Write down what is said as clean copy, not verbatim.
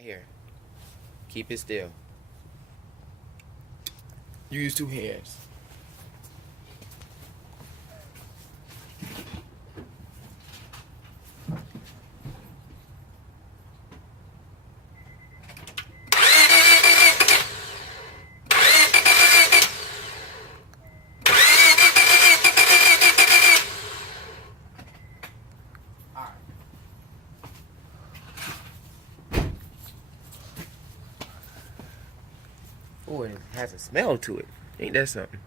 Here. Keep it still. Use two hands. Oh, it has a smell to it. Ain't that something?